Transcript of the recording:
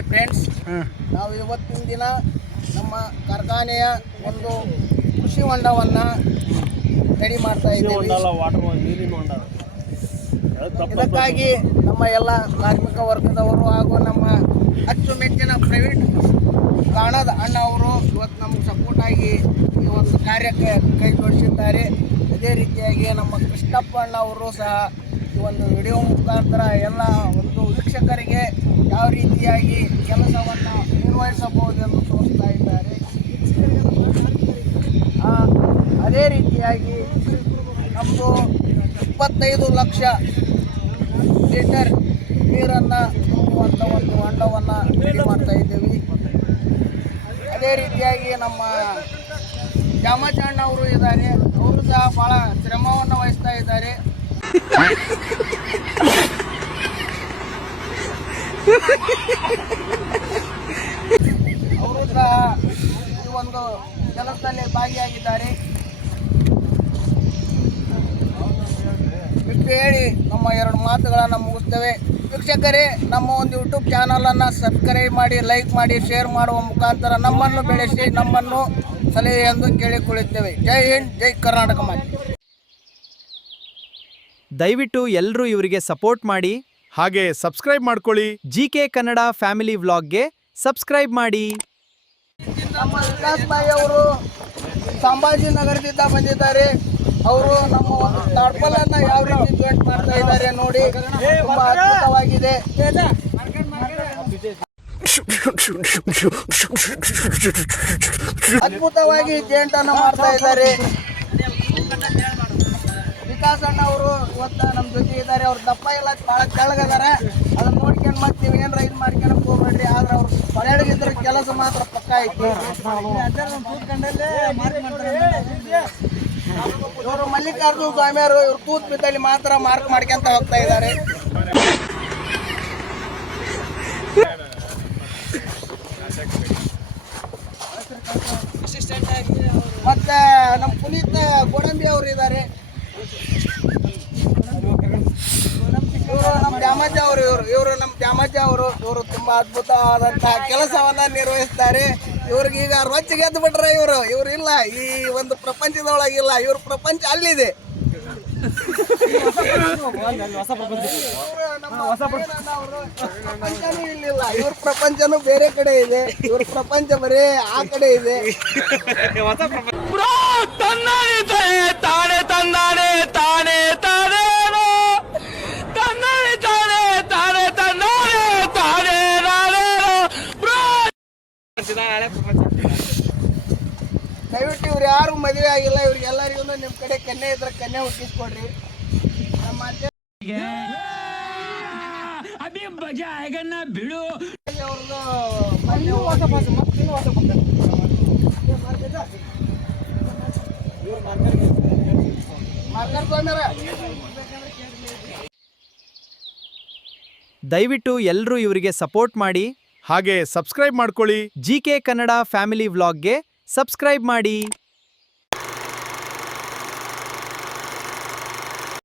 Hi friends, ನಾವು ಇವತ್ತಿನ ದಿನ ನಮ್ಮ ಕಾರ್ಖಾನೆಯ ಒಂದು ಕೃಷಿ ಹೊಂಡವನ್ನು ರೆಡಿ ಮಾಡ್ತಾ ಇದ್ದೀವಿ. ಇದಕ್ಕಾಗಿ ನಮ್ಮ ಎಲ್ಲ ಕಾರ್ಮಿಕ ವರ್ಗದವರು ಹಾಗೂ ನಮ್ಮ ಅಚ್ಚುಮೆಚ್ಚಿನ ಪ್ರೈವೇಟ್ ಕಾಣದ ಅಣ್ಣ ಅವರು ಇವತ್ತು ನಮಗೆ ಸಪೋರ್ಟ್ ಆಗಿ ಈ ಒಂದು ಕಾರ್ಯಕ್ಕೆ ಕೈ ಜೋಡಿಸಿದ್ದಾರೆ. ಅದೇ ರೀತಿಯಾಗಿ ನಮ್ಮ ಕೃಷ್ಣಪ್ಪ ಅಣ್ಣ ಅವರು ಸಹ ಈ ಒಂದು ವಿಡಿಯೋ ಮುಖಾಂತರ ಎಲ್ಲ ಒಂದು ವೀಕ್ಷಕರಿಗೆ ಯಾವ ರೀತಿಯಾಗಿ ಕೆಲಸವನ್ನು ನಿರ್ವಹಿಸಬಹುದೆಂದು ತೋರಿಸ್ತಾ ಇದ್ದಾರೆ. ಅದೇ ರೀತಿಯಾಗಿ ನಮ್ಮದು 25 ಲಕ್ಷ ಲೀಟರ್ ನೀರನ್ನು ತುಂಬುವಂಥ ಒಂದು ಹೊಂಡವನ್ನು ರೆಡಿ ಮಾಡ್ತಾ ಇದ್ದೀವಿ. ಅದೇ ರೀತಿಯಾಗಿ ನಮ್ಮ ಜಾಮಚಣ್ಣ ಅವರು ಇದ್ದಾರೆ, ಅವರು ಸಹ ಭಾಳ ಶ್ರಮವನ್ನು ವಹಿಸ್ತಾ ಇದ್ದಾರೆ. ಅವರು ಸಹ ಈ ಒಂದು ಕೆಲಸದಲ್ಲಿ ಭಾಗಿಯಾಗಿದ್ದಾರೆ. ಇಷ್ಟು ಹೇಳಿ ನಮ್ಮ 2 ಮಾತುಗಳನ್ನು ಮುಗಿಸ್ತೇವೆ. ವೀಕ್ಷಕರೇ, ನಮ್ಮ ಒಂದು ಯೂಟ್ಯೂಬ್ ಚಾನಲನ್ನು ಸಬ್ಸ್ಕ್ರೈಬ್ ಮಾಡಿ, ಲೈಕ್ ಮಾಡಿ, ಶೇರ್ ಮಾಡುವ ಮುಖಾಂತರ ನಮ್ಮನ್ನು ಬೆಳೆಸಿ ನಮ್ಮನ್ನು ಸಲಹೆ ಎಂದು ಕೇಳಿಕೊಳ್ಳುತ್ತೇವೆ. ಜೈ ಹಿಂದ್, ಜೈ ಕರ್ನಾಟಕ ಮಾತೆ. ದಯವಿಟ್ಟು ಎಲ್ಲರೂ ಇವರಿಗೆ ಸಪೋರ್ಟ್ ಮಾಡಿ, ಹಾಗೆ ಸಬ್ಸ್ಕ್ರೈಬ್ ಮಾಡ್ಕೊಳ್ಳಿ. ಜಿಕೆ ಕನ್ನಡ ಫ್ಯಾಮಿಲಿ ವ್ಲಾಗ್ಗೆ ಸಬ್ಸ್ಕ್ರೈಬ್ ಮಾಡಿ. ನಮ್ಮ ವಿಕಾಸ್ ಭಾಯಿ ಅವರು ಸಂಭಾಜಿನಗರದಿಂದ ಬಂದಿದ್ದಾರೆ. ಅವರು ನಮ್ಮ ಒಂದು ತಾಡ್ಪಲನ್ನು ಯಾವ ರೀತಿ ಜಾಯಿಂಟ್ ಮಾಡ್ತಾ ಇದ್ದಾರೆ ನೋಡಿ, ತುಂಬಾ ಅದ್ಭುತವಾಗಿದೆ. ಅದ್ಭುತವಾಗಿ ಜಾಯಿಂಟ್ ಅನ್ನು ಮಾಡ್ತಾ ಇದ್ದಾರೆ. ವಿಕಾಸ್ ಅಣ್ಣ ಅವರು ಇವತ್ತು ನಮ್ಮ ಜೊತೆ ಇದ್ದಾರೆ. ಅವ್ರು ದಪ್ಪ ಇಲ್ಲ, ಭಾಳ ತೆಳ್ಳಗದಾರೆ. ಅದನ್ನ ನೋಡ್ಕೊಂಡು ಮತ್ತೆ ನೀವು ಏನಾರ ಇದು ಮಾಡ್ಕೊಳಕ್ ಹೋಗ್ಬೇಡ್ರಿ. ಆದ್ರೆ ಅವ್ರು ಹೊಳೆಗಿದ್ರೆ ಕೆಲಸ ಮಾತ್ರ ಪಕ್ಕ ಐತಿ. ಇವರು ಮಲ್ಲಿಕಾರ್ಜುನ ಸ್ವಾಮಿಯವರು ಇವ್ರು ತೂತ್ ಬಿದ್ದಲ್ಲಿ ಮಾತ್ರ ಮಾರ್ಕ್ ಮಾಡ್ಕೊಂತ ಹೋಗ್ತಾ ಇದ್ದಾರೆ. ಮತ್ತೆ ನಮ್ಮ ಪುನೀತ್ ಗೋಡಂಬಿ ಅವರು ಇದ್ದಾರೆ. ಇವರು ನಮ್ಮ ದ್ಯಾಮಜ್ಜ ಅವರು ಇವರು ನಮ್ಮ ದ್ಯಾಮಜ್ಜ ಅವರು ಇವರು ತುಂಬಾ ಅದ್ಭುತವಾದಂತಹ ಕೆಲಸವನ್ನ ನಿರ್ವಹಿಸ್ತಾರೆ. ಇವ್ರಿಗೀಗ ರೊಚ್ಚಿಗೆ ಎದ್ದು ಬಿಟ್ರೆ ಇವ್ರು ಇಲ್ಲ, ಈ ಒಂದು ಪ್ರಪಂಚದೊಳಗಿಲ್ಲ. ಇವ್ರ ಪ್ರಪಂಚ ಅಲ್ಲಿದೆ. ಪ್ರಪಂಚನೂ ಇಲ್ಲಿಲ್ಲ, ಇವ್ರ ಪ್ರಪಂಚನೂ ಬೇರೆ ಕಡೆ ಇದೆ. ಇವ್ರ ಪ್ರಪಂಚ ಬರೇ ಆ ಕಡೆ ಇದೆ. ದಯವಿಟ್ಟು ಇವ್ರು ಯಾರು ಮದುವೆ ಆಗಿಲ್ಲ, ಇವ್ರಿಗೆಲ್ಲರಿಗೂ ನಿಮ್ಮ ಕಡೆ ಕನ್ಯೆ ಇದ್ರೆ ಕನ್ಯೆ ಹುಟ್ಟಿಸ್ಕೊಡ್ರಿ. ನಮ್ಮ ದಯವಿಟ್ಟು ಎಲ್ಲರೂ ಇವರಿಗೆ ಸಪೋರ್ಟ್ ಮಾಡಿ, ಹಾಗೆ ಸಬ್ಸ್ಕ್ರೈಬ್ ಮಾಡ್ಕೊಳ್ಳಿ. ಜಿಕೆ ಕನ್ನಡ ಫ್ಯಾಮಿಲಿ ವ್ಲಾಗ್ಗೆ ಸಬ್ಸ್ಕ್ರೈಬ್ ಮಾಡಿ.